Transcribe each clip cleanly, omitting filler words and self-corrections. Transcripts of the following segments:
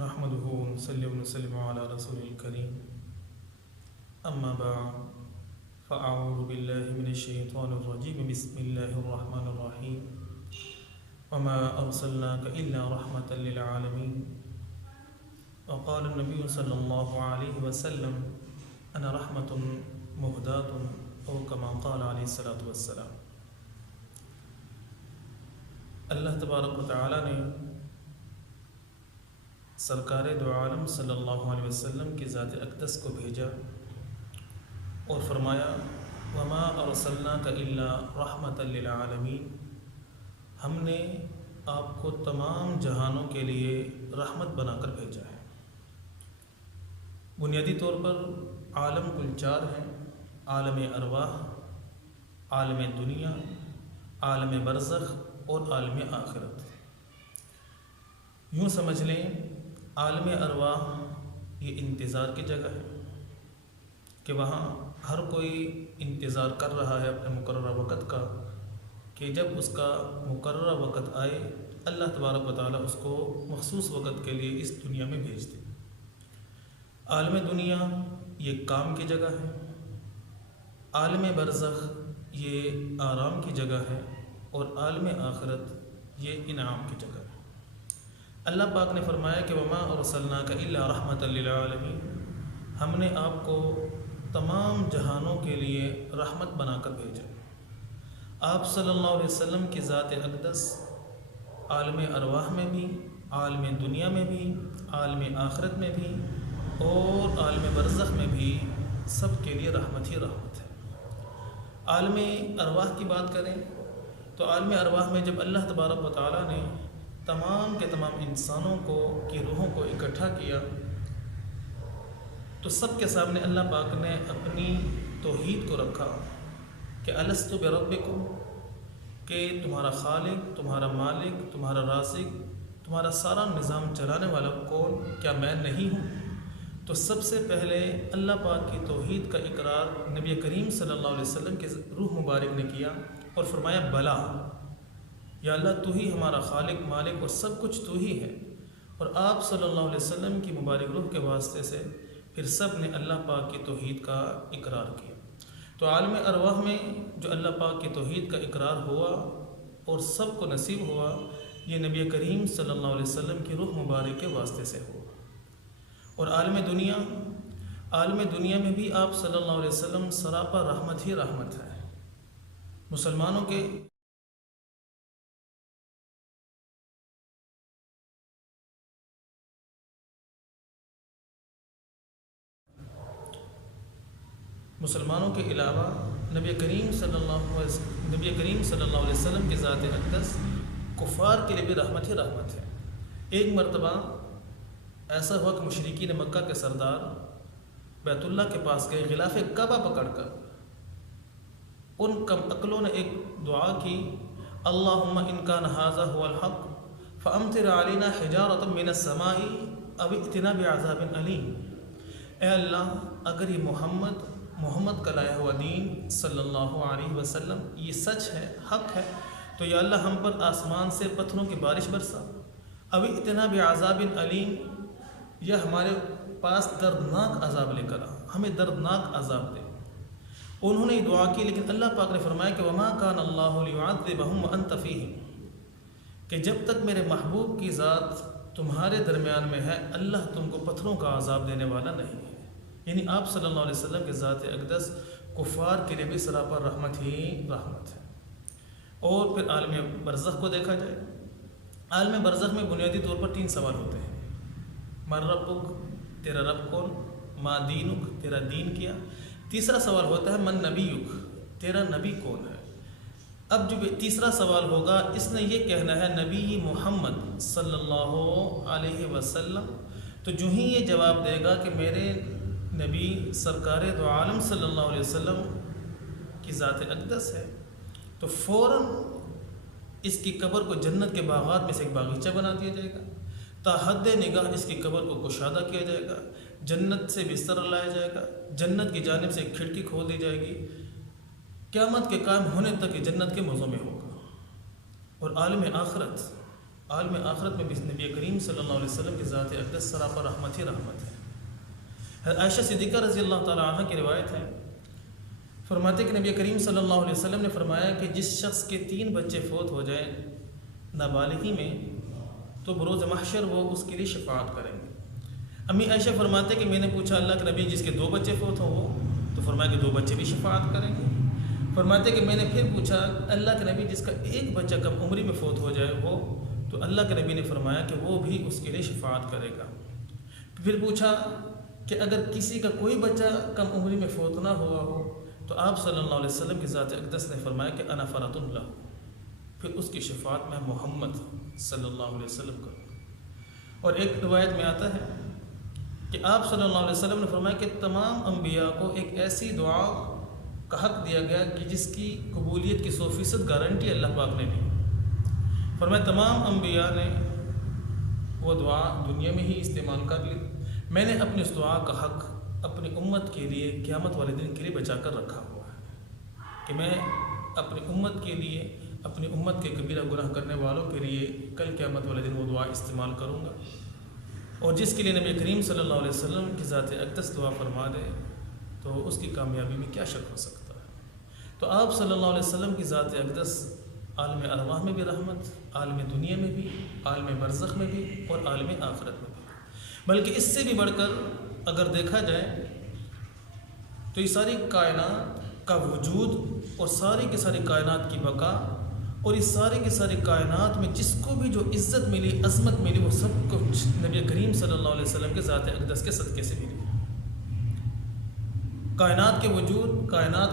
محمد صلی اللہ وسلم علی رسول کریں اما بعد فاعوذ باللہ من الشیطان الرجیم بسم اللہ الرحمن الرحیم وما ارسلناک الا رحمتا للعالمین وقال النبی صلی اللہ علیہ وسلم انا رحمت مہدات او کما قال علیہ الصلاۃ والسلام۔ اللہ تبارک و تعالی نے سرکار دو عالم صلی اللہ علیہ وسلم کی ذات اقدس کو بھیجا اور فرمایا وما ارسلناک الا رحمتا للعالمین، ہم نے آپ کو تمام جہانوں کے لیے رحمت بنا کر بھیجا ہے۔ بنیادی طور پر عالم کل چار ہیں: عالم ارواح، عالم دنیا، عالم برزخ اور عالم آخرت۔ یوں سمجھ لیں عالم ارواح یہ انتظار کی جگہ ہے کہ وہاں ہر کوئی انتظار کر رہا ہے اپنے مقررہ وقت کا کہ جب اس کا مقررہ وقت آئے اللہ تبارک و تعالیٰ اس کو مخصوص وقت کے لیے اس دنیا میں بھیج دے۔ عالم دنیا یہ کام کی جگہ ہے، عالم برزخ یہ آرام کی جگہ ہے، اور عالم آخرت یہ انعام کی جگہ ہے۔ اللہ پاک نے فرمایا کہ وما ارسلناک الا رحمتا للعالمین، ہم نے آپ کو تمام جہانوں کے لیے رحمت بنا کر بھیجا۔ آپ صلی اللہ علیہ وسلم کی ذات اقدس عالم ارواح میں بھی، عالم دنیا میں بھی، عالم آخرت میں بھی اور عالم برزخ میں بھی سب کے لیے رحمت ہی رحمت ہے۔ عالم ارواح کی بات کریں تو عالم ارواح میں جب اللہ تبارک و تعالیٰ نے تمام کے تمام انسانوں کی روحوں کو اکٹھا کیا تو سب کے سامنے اللہ پاک نے اپنی توحید کو رکھا کہ الست بربکم، کہ تمہارا خالق، تمہارا مالک، تمہارا رازق، تمہارا سارا نظام چلانے والا کون، کیا میں نہیں ہوں؟ تو سب سے پہلے اللہ پاک کی توحید کا اقرار نبی کریم صلی اللہ علیہ وسلم کے روح مبارک نے کیا اور فرمایا بلا، یا اللہ تو ہی ہمارا خالق، مالک اور سب کچھ تو ہی ہے۔ اور آپ صلی اللہ علیہ وسلم کی مبارک روح کے واسطے سے پھر سب نے اللہ پاک کی توحید کا اقرار کیا۔ تو عالم ارواح میں جو اللہ پاک کی توحید کا اقرار ہوا اور سب کو نصیب ہوا، یہ نبی کریم صلی اللہ علیہ وسلم کی روح مبارک کے واسطے سے ہوا۔ اور عالم دنیا میں بھی آپ صلی اللہ علیہ وسلم سراپا رحمت ہی رحمت ہے۔ مسلمانوں کے علاوہ نبی کریم صلی اللہ علیہ وسلم کی ذات اقدس کفار کے لیے بھی رحمت ہی رحمت ہے۔ ایک مرتبہ ایسا ہوا کہ مشرکین مکہ کے سردار بیت اللہ کے پاس گئے، غلاف کعبہ پکڑ کر ان کم عقلوں نے ایک دعا کی، اللہم ان کان ھذا ھو الحق فامطر علینا حجارۃ من السماء او ائتنا بعذاب علیم۔ اے اللہ، اگر یہ محمد کا لایا ہوا دین صلی اللہ علیہ وسلم یہ سچ ہے، حق ہے، تو یا اللہ ہم پر آسمان سے پتھروں کی بارش برسا، او ائتنا بعذاب علیم، یا ہمارے پاس دردناک عذاب لے کر ہمیں دردناک عذاب دے۔ انہوں نے یہ دعا کی، لیکن اللہ پاک نے فرمایا کہ وما کان اللہ لیعذبہم وانت فیہم، کہ جب تک میرے محبوب کی ذات تمہارے درمیان میں ہے اللہ تم کو پتھروں کا عذاب دینے والا نہیں ہے۔ یعنی آپ صلی اللہ علیہ وسلم کے ذات اقدس کفار کے لیے بھی سراپا رحمت ہی رحمت ہے۔ اور پھر عالم برزخ کو دیکھا جائے، عالم برزخ میں بنیادی طور پر 3 سوال ہوتے ہیں: من ربک، تیرا رب کون؟ ما دینک، تیرا دین کیا؟ تیسرا سوال ہوتا ہے من نبیک، تیرا نبی کون ہے؟ اب جو تیسرا سوال ہوگا اس نے یہ کہنا ہے نبی محمد صلی اللہ علیہ وسلم، تو جو ہی یہ جواب دے گا کہ میرے نبی سرکار دو عالم صلی اللہ علیہ وسلم کی ذات اقدس ہے، تو فوراً اس کی قبر کو جنت کے باغات میں سے ایک باغیچہ بنا دیا جائے گا، تا حد نگاہ اس کی قبر کو کشادہ کیا جائے گا، جنت سے بستر لایا جائے گا، جنت کی جانب سے ایک کھڑکی کھول دی جائے گی، قیامت کے قائم ہونے تک یہ جنت کے مزوں میں ہوگا۔ اور عالم عالم آخرت میں بھی نبی کریم صلی اللہ علیہ وسلم کی ذات اقدس سراپا رحمت ہی رحمت ہے۔ عائشہ صدیقہ رضی اللہ تعالیٰ عنہ کی روایت ہے، فرماتے کہ نبی کریم صلی اللہ علیہ وسلم نے فرمایا کہ جس شخص کے 3 بچے فوت ہو جائیں نابالغی میں تو بروز محشر وہ اس کے لیے شفاعت کریں گے۔ امی عائشہ فرماتے کہ میں نے پوچھا اللہ کے نبی جس کے 2 بچے فوت ہوں وہ، تو فرمایا کہ 2 بچے بھی شفاعت کریں گے۔ فرماتے کہ میں نے پھر پوچھا اللہ کے نبی جس کا 1 بچہ کم عمری میں فوت ہو جائے وہ، تو اللہ کے نبی نے فرمایا کہ وہ بھی اس کے لیے شفاعت کرے گا۔ پھر پوچھا کہ اگر کسی کا کوئی بچہ کم عمری میں فوت نہ ہوا ہو تو آپ صلی اللہ علیہ وسلم کی ذات اقدس نے فرمایا کہ انا فرۃ اللہ، پھر اس کی شفاعت میں محمد صلی اللہ علیہ وسلم کروں۔ اور ایک روایت میں آتا ہے کہ آپ صلی اللہ علیہ وسلم نے فرمایا کہ تمام انبیاء کو ایک ایسی دعا کا حق دیا گیا کہ جس کی قبولیت کی 100% گارنٹی اللہ پاک نے دی۔ فرمایا تمام انبیاء نے وہ دعا دنیا میں ہی استعمال کر لی، میں نے اپنی اس دعا کا حق اپنی امت کے لیے قیامت والے دن کے لیے بچا کر رکھا ہوا ہے کہ میں اپنی امت کے لیے، اپنی امت کے کبیرہ گناہ کرنے والوں کے لیے کل قیامت والے دن وہ دعا استعمال کروں گا۔ اور جس کے لیے نبی کریم صلی اللہ علیہ وسلم کی ذات اقدس دعا فرما دے تو اس کی کامیابی میں کیا شک ہو سکتا ہے۔ تو آپ صلی اللہ علیہ وسلم کی ذات اقدس عالم ارواح میں بھی رحمت، عالم دنیا میں بھی، عالم برزخ میں بھی اور عالم آخرت میں بھی، بلکہ اس سے بھی بڑھ کر اگر دیکھا جائے تو یہ ساری کائنات کا وجود اور ساری کی ساری کائنات کی بقا اور اس ساری کی ساری کائنات میں جس کو بھی جو عزت ملی، عظمت ملی، وہ سب کچھ نبی کریم صلی اللہ علیہ وسلم کے ذات اقدس کے صدقے سے ملی۔ کائنات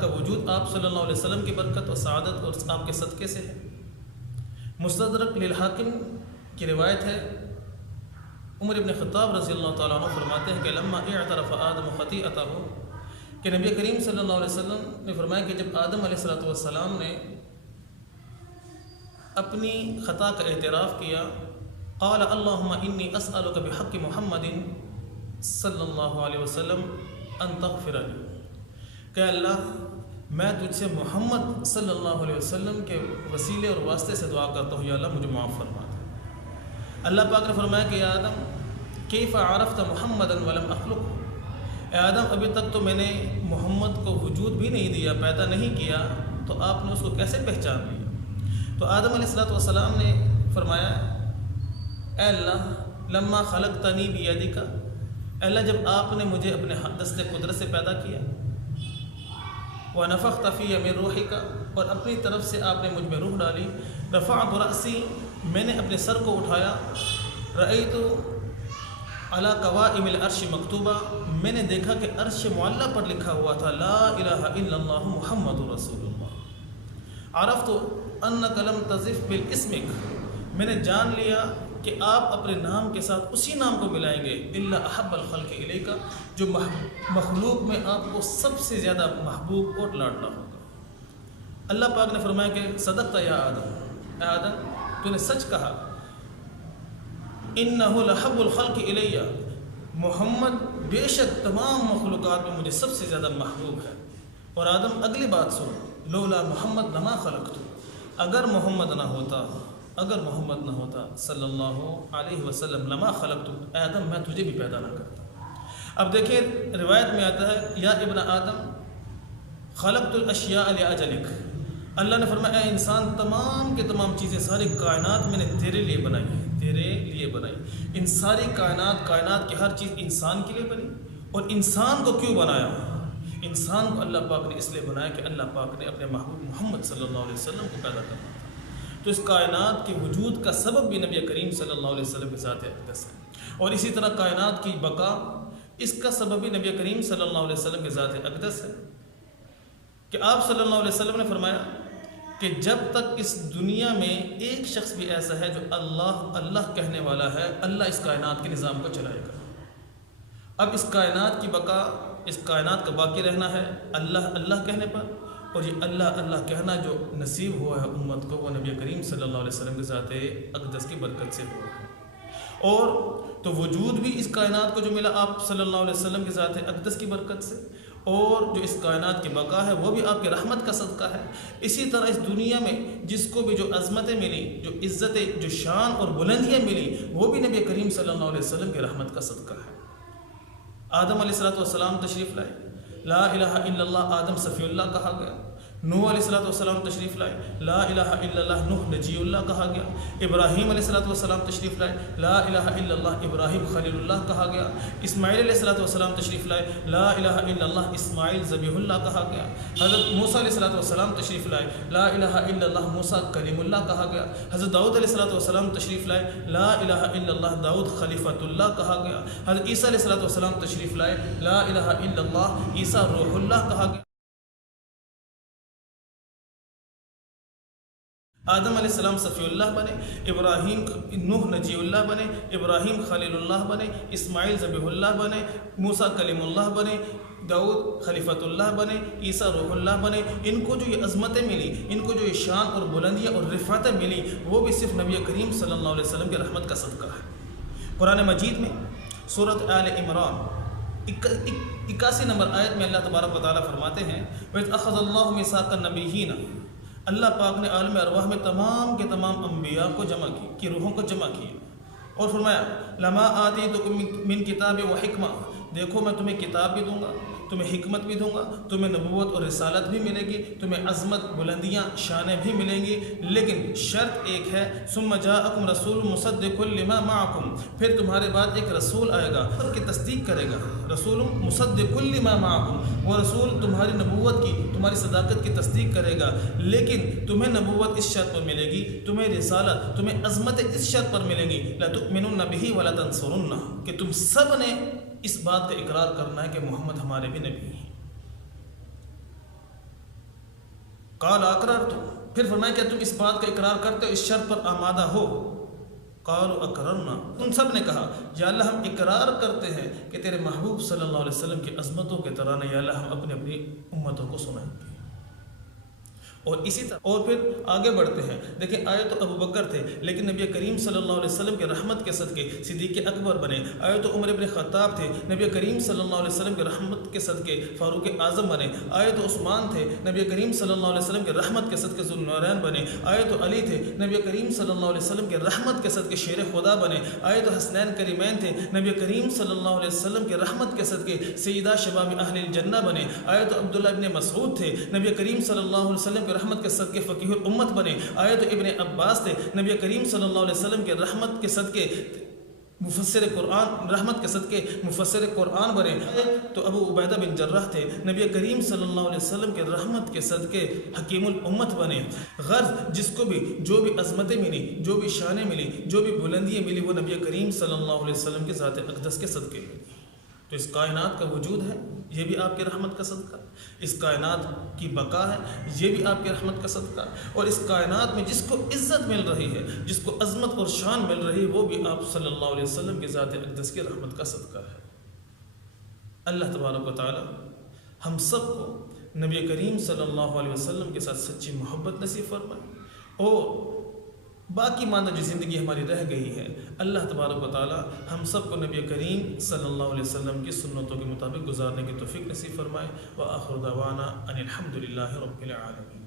کا وجود آپ صلی اللہ علیہ وسلم کی برکت اور سعادت اور آپ کے صدقے سے ہے۔ مستدرک للحاکم کی روایت ہے، عمر ابن خطاب رضی اللہ تعالیٰ عنہ فرماتے ہیں کہ لما اعترف آدم خطیئتہ، کہ نبی کریم صلی اللہ علیہ وسلم نے فرمایا کہ جب آدم علیہ السلام نے اپنی خطا کا اعتراف کیا، قال اللہم انی اسألک بحق محمد صلی اللہ علیہ وسلم ان تغفر لی، کہ اللہ میں تجھ سے محمد صلی اللہ علیہ وسلم کے وسیلے اور واسطے سے دعا کرتا ہوں یا اللہ مجھے معاف فرما دے۔ اللہ پاک نے فرمایا کہ یا آدم کیف عرفت محمدا ولم اخلق، اے آدم ابھی تک تو میں نے محمد کو وجود بھی نہیں دیا، پیدا نہیں کیا، تو آپ نے اس کو کیسے پہچان لیا؟ تو آدم علیہ السلام نے فرمایا اے اللہ لما خلقتنی بیدک، اے اللہ جب آپ نے مجھے اپنے دست قدرت سے پیدا کیا، ونفخت فی من روحک، اور اپنی طرف سے آپ نے مجھ میں روح ڈالی، رفعت رأسی، میں نے اپنے سر کو اٹھایا، رأیت علی قوائم العرش مکتوبہ، میں نے دیکھا کہ عرش معلیٰ پر لکھا ہوا تھا لا الہ الا اللہ محمد رسول اللہ، عرفت انک لم تزف بالاسمک، میں نے جان لیا کہ آپ اپنے نام کے ساتھ اسی نام کو ملائیں گے، الا احب الخلق الیک، جو مخلوق میں آپ کو سب سے زیادہ محبوب اور لاڈلا ہوگا۔ اللہ پاک نے فرمایا کہ صدقت یا آدم، اے آدم تو نے سچ کہا، انہ لحب الخلق الیہ، محمد بے شک تمام مخلوقات میں مجھے سب سے زیادہ محبوب ہے۔ اور آدم اگلی بات سن، لولا محمد لما خلقت، اگر محمد نہ ہوتا صلی اللہ علیہ وسلم لما خلقت، اے آدم میں تجھے بھی پیدا نہ کرتا۔ اب دیکھیں روایت میں آتا ہے یا ابن آدم خلقت الاشیاء لاجلک، اللہ نے فرمایا اے انسان تمام کے تمام چیزیں ساری کائنات میں نے تیرے لیے بنائی ہیں، تیرے لیے بنائی۔ ان ساری کائنات کی ہر چیز انسان کے لیے بنی، اور انسان کو کیوں بنایا؟ انسان کو اللہ پاک نے اس لیے بنایا کہ اللہ پاک نے اپنے محبوب محمد صلی اللہ علیہ وسلم کو پیدا کرنا تھا۔ تو اس کائنات کے وجود کا سبب بھی نبی کریم صلی اللہ علیہ وسلم کی ذات اقدس ہے، اور اسی طرح کائنات کی بقا اس کا سبب بھی نبی کریم صلی اللہ علیہ وسلم کی ذات اقدس ہے، کہ آپ صلی اللہ علیہ وسلم نے فرمایا کہ جب تک اس دنیا میں ایک شخص بھی ایسا ہے جو اللہ کہنے والا ہے، اللہ اس کائنات کے نظام کو چلائے گا۔ اب اس کائنات کی بقا، اس کائنات کا باقی رہنا ہے اللہ کہنے پر، اور یہ اللہ کہنا جو نصیب ہوا ہے امت کو، وہ نبی کریم صلی اللہ علیہ وسلم کے ذات اقدس کی برکت سے ہوا ہے۔ اور تو وجود بھی اس کائنات کو جو ملا آپ صلی اللہ علیہ وسلم کی ذات اقدس کی برکت سے، اور جو اس کائنات کی بقا ہے وہ بھی آپ کی رحمت کا صدقہ ہے۔ اسی طرح اس دنیا میں جس کو بھی جو عظمتیں ملی، جو عزتیں، جو شان اور بلندیاں ملی، وہ بھی نبی کریم صلی اللہ علیہ وسلم کی رحمت کا صدقہ ہے۔ آدم علیہ السلام تشریف لائے، لا الہ الا اللہ آدم صفی اللہ کہا گیا۔ نوح علیہ السلام تشریف لائے، لا الہ الا اللہ نوح نجی اللہ کہا گیا۔ ابراہیم علیہ السلام تشریف لائے، لا الہ الا اللہ ابراہیم خلیل اللہ کہا گیا۔ اسماعیل علیہ السلام تشریف لائے، لا الہ الا اللہ اسماعیل ذبیح اللہ کہا گیا۔ حضرت موسیٰ علیہ السلام تشریف لائے، لا الہ الا اللہ موسیٰ کلیم اللہ کہا گیا۔ حضرت داؤد علیہ السلام تشریف لائے، لا الہ الا اللہ داؤد خلیفۃ اللہ کہا گیا۔ حضرت عیسیٰ علیہ السلام تشریف لائے، لا الہ الا اللہ عیسیٰ روح اللہ کہا گیا۔ آدم علیہ السلام صفی اللہ بنے، ابراہیم نوح نجی اللہ بنے، ابراہیم خلیل اللہ بنے، اسماعیل ذبیح اللہ بنے، موسیٰ کلیم اللہ بنے، داؤد خلیفۃ اللہ بنے، عیسیٰ روح اللہ بنے۔ ان کو جو یہ عظمتیں ملی، ان کو جو یہ شان اور بلندیاں اور رفعتیں ملی، وہ بھی صرف نبی کریم صلی اللہ علیہ وسلم کی رحمت کا صدقہ ہے۔ قرآن مجید میں سورۃ آل عمران 81 نمبر آیت میں اللہ تبارک و تعالیٰ فرماتے ہیں، وَإِذْ أَخَذَ اللَّهُ مِيثَاقَ النَّبِيِّينَ، اللہ پاک نے عالم ارواح میں تمام کے تمام انبیاء کو جمع کی روحوں کو جمع کیا اور فرمایا، لما آتیتکم من کتاب و حکمہ، دیکھو میں تمہیں کتاب بھی دوں گا، تمہیں حکمت بھی دوں گا، تمہیں نبوت اور رسالت بھی ملے گی، تمہیں عظمت بلندیاں شانیں بھی ملیں گی، لیکن شرط ایک ہے، ثم جاءکم رسول مصدق لما معکم، پھر تمہارے بعد ایک رسول آئے گا کی تصدیق کرے گا، رسول مصدق لما معکم، وہ رسول تمہاری نبوت کی، تمہاری صداقت کی تصدیق کرے گا، لیکن تمہیں نبوت اس شرط پر ملے گی، تمہیں رسالت، تمہیں عظمت اس شرط پر ملے گی، لتؤمنن بہ ولتنصرنہ، کہ تم سب نے اس بات کا اقرار کرنا ہے کہ محمد ہمارے بھی نبی ہیں۔ قال اقررتم، پھر فرمایا کہ تم اس بات کا اقرار کرتے ہو، اس شرط پر آمادہ ہو؟ قالوا اقررنا، تم سب نے کہا یا اللہ ہم اقرار کرتے ہیں کہ تیرے محبوب صلی اللہ علیہ وسلم کی عظمتوں کے ترانے یا اللہ ہم اپنی امتوں کو سنائیں گے۔ اور اسی طرح اور پھر آگے بڑھتے ہیں، دیکھیں آئے تو ابو بکر تھے لیکن نبی کریم صلی اللہ علیہ وسلم کے رحمت کے صدقے صدیق اکبر بنے، آئے تو عمر بن خطاب تھے، نبی کریم صلی اللہ علیہ وسلم کے رحمت کے صدقے فاروق اعظم بنے، آئے تو عثمان تھے، نبی کریم صلی اللہ علیہ وسلم کے رحمت کے صدقے ذوالنورین بنے، آئے تو علی تھے، نبی کریم صلی اللہ علیہ وسلم کے رحمت کے صدقے شیر خدا بنے، آئے تو حسنین کریمین تھے، نبی کریم صلی اللہ علیہ وسلم کے رحمت کے صدقے سیدہ شباب اہل الجنہ بنے، آئے تو عبداللہ ابن مسعود تھے، نبی کریم صلی اللہ علیہ وسلم کے رحمت کے صدقے فقیہ الامت بنے، آئے تو ابن عباس تھے، نبی کریم صلی اللہ علیہ وسلم کے رحمت کے صدقے مفسر قرآن، رحمت کے صدقے مفسر قرآن بنے، تو ابو عبیدہ بن جراح تھے، نبی کریم صلی اللہ علیہ وسلم کے رحمت کے صدقے حکیم الامت بنے۔ غرض جس کو بھی جو بھی عظمتیں ملی، جو بھی شانیں ملی، جو بھی بلندیاں ملی، وہ نبی کریم صلی اللہ علیہ وسلم کے ذات اقدس کے صدقے ملی۔ تو اس کائنات کا وجود ہے، یہ بھی آپ کی رحمت کا صدقہ، اس کائنات کی بقا ہے، یہ بھی آپ کی رحمت کا صدقہ، اور اس کائنات میں جس کو عزت مل رہی ہے، جس کو عظمت اور شان مل رہی ہے، وہ بھی آپ صلی اللہ علیہ وسلم کی ذات اقدس کی رحمت کا صدقہ ہے۔ اللہ تبارک و تعالی ہم سب کو نبی کریم صلی اللہ علیہ وسلم کے ساتھ سچی محبت نصیب فرمائے، اور باقی ماندہ جو زندگی ہماری رہ گئی ہے، اللہ تبارک و تعالی ہم سب کو نبی کریم صلی اللہ علیہ وسلم کی سنتوں کے مطابق گزارنے کی توفیق نصیب فرمائے۔ وآخر دعوانا ان الحمد للہ رب العالمین۔